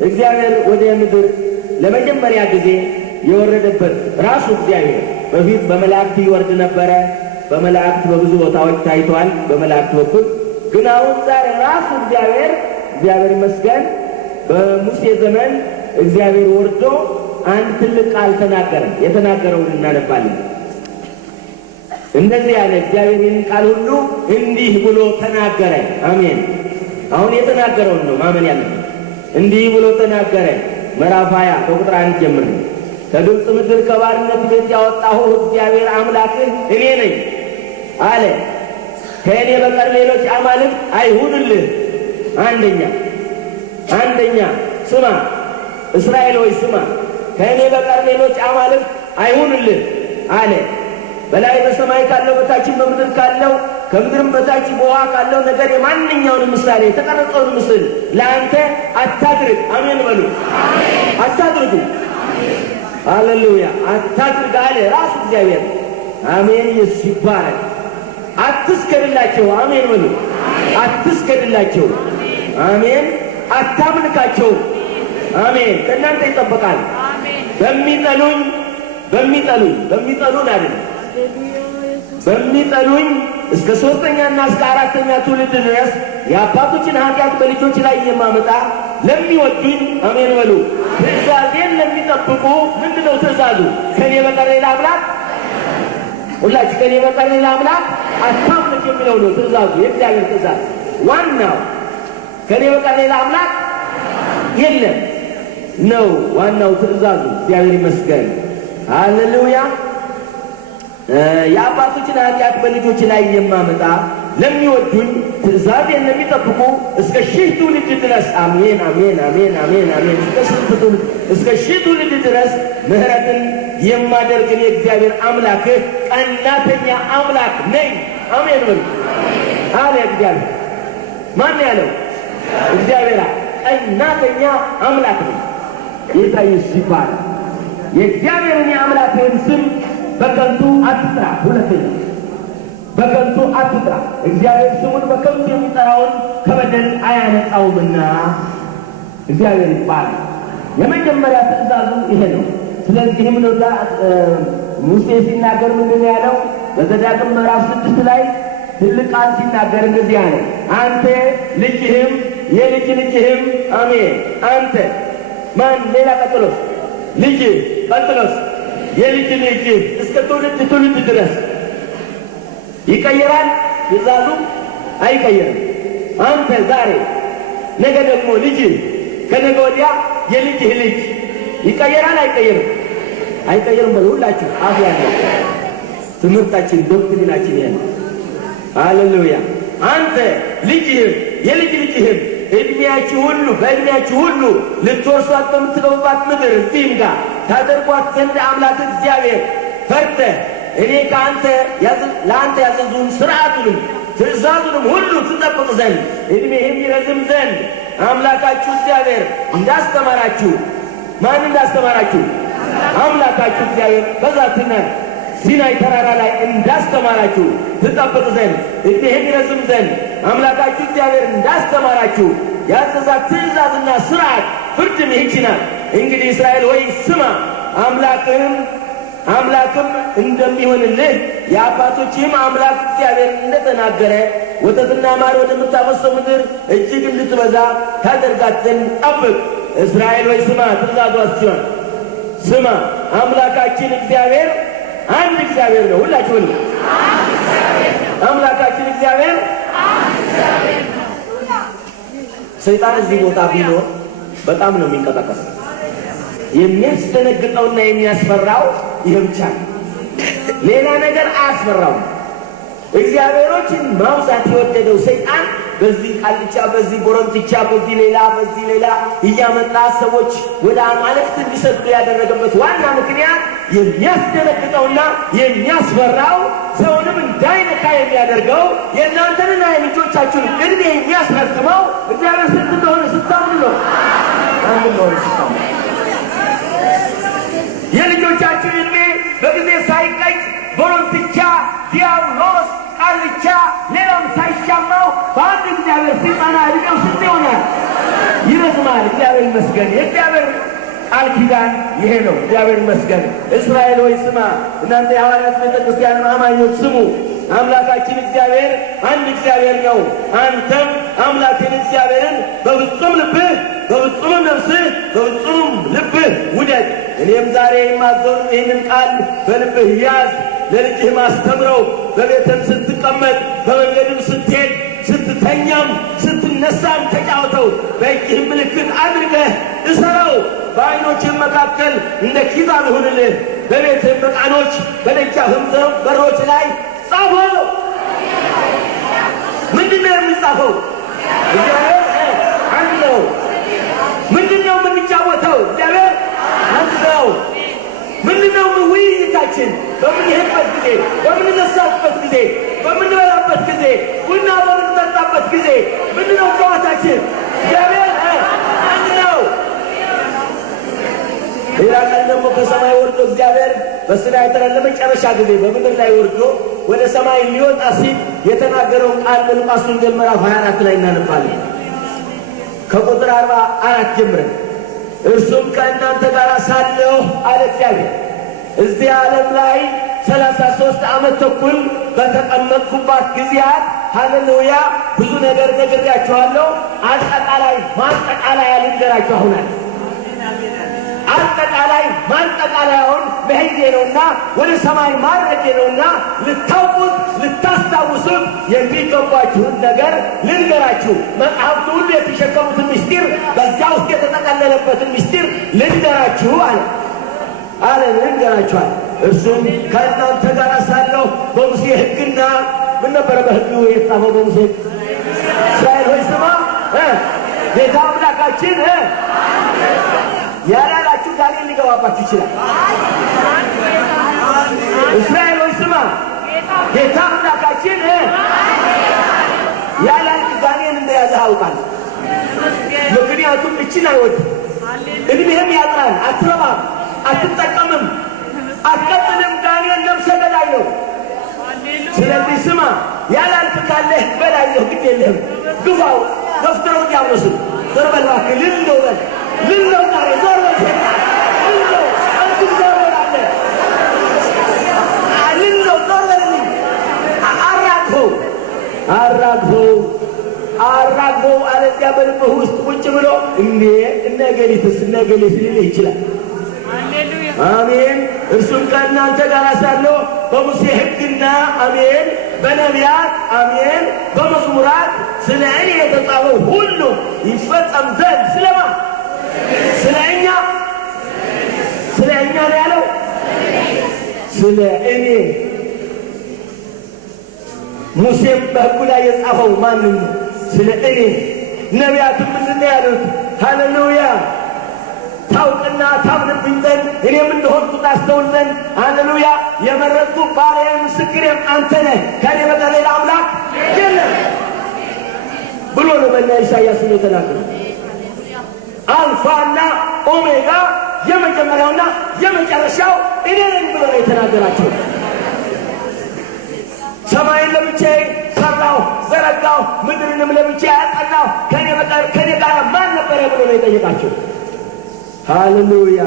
እግዚአብሔር ወደ ምድር ለመጀመሪያ ጊዜ የወረደበት ራሱ እግዚአብሔር በፊት በመላእክት ይወርድ ነበረ። በመላእክት በብዙ ቦታዎች ታይቷል በመላእክት በኩል። ግን አሁን ዛሬ ራሱ እግዚአብሔር ይመስገን በሙሴ ዘመን እግዚአብሔር ወርዶ አንድ ትልቅ ቃል ተናገረ። የተናገረውን እናነባለን። እንደዚህ ያለ እግዚአብሔር ይህን ቃል ሁሉ እንዲህ ብሎ ተናገረ። አሜን። አሁን የተናገረውን ነው ማመን ያለብን። እንዲህ ብሎ ተናገረ። ምዕራፍ 20 ከቁጥር 1 ጀምሮ ከግብፅ ምድር ከባርነት ቤት ያወጣሁ እግዚአብሔር አምላክህ እኔ ነኝ አለ። ከእኔ በቀር ሌሎች አማልክት አይሁንልህ። አንደኛ ስማ እስራኤል ሆይ ስማ፣ ከእኔ በቀር ሌሎች አማልክት አይሁንልህ አለ። በላይ በሰማይ ካለው በታችም በምድር ካለው ከምድርም በታች በውሃ ካለው ነገር የማንኛውንም ምሳሌ የተቀረጸውን ምስል ለአንተ አታድርግ። አሜን በሉ። አታድርጉ። ሃሌሉያ። አታድርግ አለ ራሱ እግዚአብሔር። አሜን። ኢየሱስ ይባረክ። አትስገድላቸው። አሜን በሉ። አትስገድላቸው። አሜን። አታምልካቸው። አሜን። ከእናንተ ይጠበቃል። በሚጠሉን አይደል፣ በሚጠሉኝ እስከ 3ኛና እስከ 4ኛ ትውልድ ድረስ የአባቶችን ኃጢአት በልጆች ላይ የማመጣ ለሚወዱኝ፣ አሜን በሉ፣ ትእዛዜን ለሚጠብቁ። ምንድነው ትእዛዙ? ከኔ በቀር ሌላ አምላክ፣ ሁላችሁ ከኔ በቀር ሌላ አምላክ አታምልክ የሚለው ነው ትእዛዙ። የእግዚአብሔር ትእዛዝ ዋናው ከኔ በቀር ሌላ አምላክ የለም ነው ዋናው ትእዛዙ። እግዚአብሔር ይመስገን። ሃሌሉያ። የአባቶችን ኃጢአት በልጆች ላይ የማመጣ ለሚወዱኝ ትእዛዜን ለሚጠብቁ እስከ 1000 ትውልድ ድረስ። አሜን አሜን አሜን አሜን አሜን። እስከ 1000 ትውልድ ድረስ ምሕረትን የማደርግ የእግዚአብሔር አምላክ ቀናተኛ አምላክ ነኝ። አሜን በሉ አለ እግዚአብሔር። ማን ያለው? እግዚአብሔር ቀናተኛ አምላክ ነኝ። ጌታ ኢየሱስ ይባረክ። የእግዚአብሔርን የአምላክህን ስም በከንቱ አትጥራ። ሁለተኛ በከንቱ አትጥራ። እግዚአብሔር ስሙን በከንቱ የሚጠራውን ከበደል አያነጻውምና። እግዚአብሔር ይባረክ። የመጀመሪያ ትእዛዙ ይሄ ነው። ስለዚህም ነው ሙሴ ሲናገር ምንድን ያለው? በዘዳግም ምዕራፍ 6 ላይ ትልቅ ቃል ሲናገር እንደዚህ አለ። አንተ ልጅህም የልጅ ልጅህም። አሜን። አንተ ማን? ሌላ ቀጥሎስ ልጅ፣ ቀጥሎስ የልጅ ልጅ እስከ ትውልድ ድረስ ይቀየራል ትእዛዙ? አይቀየርም። አንተ ዛሬ፣ ነገ ደግሞ ልጅ፣ ከነገ ወዲያ የልጅህ ልጅ ይቀየራል? አይቀየርም? አይቀየርም። በሉ ሁላችሁ አፍ ያለ ትምህርታችን ዶክትሪናችን ያለ። ሃሌሉያ። አንተ ልጅህም የልጅ ልጅህም በእድሜያችሁ ሁሉ ልትወርሷት በምትገቡባት ምድር እዚህም ጋር ታደርጓት ዘንድ አምላክ እግዚአብሔር ፈርተህ እኔ ለአንተ ያዘዙን ሥርዓቱንም ትእዛዙንም ሁሉ ትጠብቅ ዘንድ እድሜህም ይረዝም ዘንድ አምላካችሁ እግዚአብሔር እንዳስተማራችሁ። ማን እንዳስተማራችሁ? አምላካችሁ እግዚአብሔር በዛትና ሲናይ ተራራ ላይ እንዳስተማራችሁ ትጠብቅ ዘንድ እድሜህም ይረዝም ዘንድ አምላካችሁ እግዚአብሔር እንዳስተማራችሁ ያዘዛት ትእዛዝና ሥርዓት ፍርድም ይህች ናት። እንግዲህ እስራኤል ሆይ ስማ፣ አምላክም እንደሚሆንልህ የአባቶችህም አምላክ እግዚአብሔር እንደተናገረ ወተትና ማር ወደምታፈሰው ምድር እጅግ እንድትበዛ ታደርጋት ዘንድ ጠብቅ። እስራኤል ሆይ ስማ፣ ትእዛዙ አስችሏል። ስማ፣ አምላካችን እግዚአብሔር አንድ እግዚአብሔር ነው። ሁላችሁ ነው አምላካችን እግዚአብሔር አንድ ነው። ሰይጣን እዚህ ቦታ ቢኖር በጣም ነው የሚንቀጠቀሰው። የሚያስደነግጠውና የሚያስፈራው ይህ ብቻ ነው። ሌላ ነገር አያስፈራውም። እግዚአብሔሮችን ማውዛት የወደደው ሰይጣን በዚህ ቃልቻ፣ በዚህ ቦረንትቻ፣ በዚህ ሌላ እያመጣ ሰዎች ወደ አማልክት እንዲሰግዱ ያደረገበት ዋና ምክንያት የሚያስደነግጠውና የሚያስፈራው ሰውንም እንዳይነካ የሚያደርገው የእናንተንና የልጆቻችሁን ዕድሜ የሚያስረዝመው እግዚአብሔር ስንት እንደሆነ ስታምኑ ነው። አንድ እንደሆነ ስታምኑ የልጆቻችሁን ዕድሜ በጊዜ ሳይቀጭ ቦረንትቻ፣ ዲያብሎስ፣ ቃልቻ ሌላም ሳይሻማው በአንድ እግዚአብሔር ሲጸና ዕድሜው ስንት ይሆናል? ይረዝማል። ይፈጽማል። እግዚአብሔር ይመስገን። የእግዚአብሔር ቃል ኪዳን ይሄ ነው። እግዚአብሔር ይመስገን። እስራኤል ሆይ ስማ፣ እናንተ የሐዋርያት ቤተ ክርስቲያን አማኞች ስሙ። አምላካችን እግዚአብሔር አንድ እግዚአብሔር ነው። አንተም አምላክን እግዚአብሔርን በፍጹም ልብህ፣ በፍጹም ነፍስህ፣ በፍጹም ልብህ ውደድ። እኔም ዛሬ የማዘውን ይህንን ቃል በልብህ ያዝ፣ ለልጅህም አስተምረው። በቤትም ስትቀመጥ፣ በመንገድም ስትሄድ፣ ስትተኛም ስትነሳም ተጫውተው። በእጅህ ምልክት አድርገህ እሰረው። በዓይኖችህ መካከል እንደ ኪዳን ይሁንልህ። በቤትህ መቃኖች፣ በደጃፍም በሮች ላይ ጻፈው። ምንድነው የሚጻፈው? እግዚአብሔር አንድ ነው። ምንድነው የምንጫወተው? እግዚአብሔር አንድ ነው። ምንድነው ውይይታችን? በምንሄድበት ጊዜ፣ በምንነሳበት ጊዜ፣ በምንበላበት ጊዜ፣ ቡና በምንጠጣበት ጊዜ ምንድነው ጨዋታችን? እግዚአብሔር አንድ ነው። ሌላ ቀን ደግሞ ከሰማይ ወርዶ እግዚአብሔር በሲናይ ተራራ ለመጨረሻ ጊዜ በምድር ላይ ወርዶ ወደ ሰማይ ሊወጣ ሲል የተናገረውን ቃል በሉቃስ ወንጌል ምዕራፍ 24 ላይ እናነባለን። ከቁጥር 44 ጀምረን እርሱም ከእናንተ ጋር ሳለሁ አለ እግዚአብሔር እዚህ ዓለም ላይ 33 ዓመት ተኩል በተቀመጥኩባት ጊዜያት ሃሌሉያ ብዙ ነገር ነግሬያችኋለሁ። አጠቃላይ ማጠቃለያ ልንገራችሁ አሁን አጠቃላይ ማጠቃለያውን መሄዴ ነውና ወደ ሰማይ ማድረጌ ነውና ልታውቁት ልታስታውሱት የሚገባችሁን ነገር ልንገራችሁ። መጽሐፍቱ ሁሉ የተሸከሙትን ምስጢር በዚያ ውስጥ የተጠቀለለበትን ምስጢር ልንገራችሁ አለ ልንገራችኋል። እርሱም ከእናንተ ጋር ሳለሁ በሙሴ ሕግና ምን ነበረ በሕጉ የተጻፈው? በሙሴ እስራኤል ሆይ ስማ፣ ጌታ አምላካችን ያላላችሁ ጋኔን ሊገባባችሁ ይችላል። እስራኤል ሆይ ስማ፣ ጌታ አምላካችን ያላልክ ጋኔን እንደያዘህ አውቃለሁ። ምክንያቱም እችን አይወድም። እድሜህም ያጥራል፣ አትረባም፣ አትጠቀምም፣ አትቀጥልም። ጋኔን ነፍሰ ገዳይ ነው። ስለዚህ ስማ፣ ያላልክ ካለህ በላየሁ ግድ የለህም። ግፋው፣ ገፍትረው ዲያብሎስን ዞር በል እባክህ ልንለው በል ልንለው ዛሬ ዞር በል ልንለው አንቱ ዞር በል አለ ልንለው ዞር በልልኝ። አራግፈው አለዚያ በልብህ ውስጥ ቁጭ ብሎ እንዴ እነገሊትስ እነገሊት ሊልህ ይችላል። አሜን። እርሱም ከእናንተ ጋር ሳለሁ በሙሴ ሕግና አሜን በነቢያት አሜን በመዝሙራት ስለ እኔ የተጻፈው ሁሉ ይፈጸም ዘንድ ስለማ ስለ እኛ ነው ያለው። ስለ እኔ ሙሴም በሕጉ ላይ የጻፈው ማንም ነው? ስለ እኔ። ነቢያትም ምንድን ነው ያሉት? ሃሌሉያ ታውቅና ታምንብኝ ዘንድ እኔም እንደሆንኩ ታስተውል ዘንድ ሃሌሉያ የመረጥኩ ባሪያዬ ምስክሬም አንተ ነህ፣ ከእኔ በቀር ሌላ አምላክ የለም ብሎ ነው በእነ ኢሳይያስ የተናገረው። አልፋና ኦሜጋ የመጀመሪያውና የመጨረሻው እኔ ነኝ ብሎ ነው የተናገራቸው። ሰማይን ለብቻዬ ሰራሁ ዘረጋሁ፣ ምድርንም ለብቻዬ አጸናሁ፣ ከእኔ በቀር ከእኔ ጋር ማን ነበረ ብሎ ነው የጠየቃቸው። ሃሌሉያ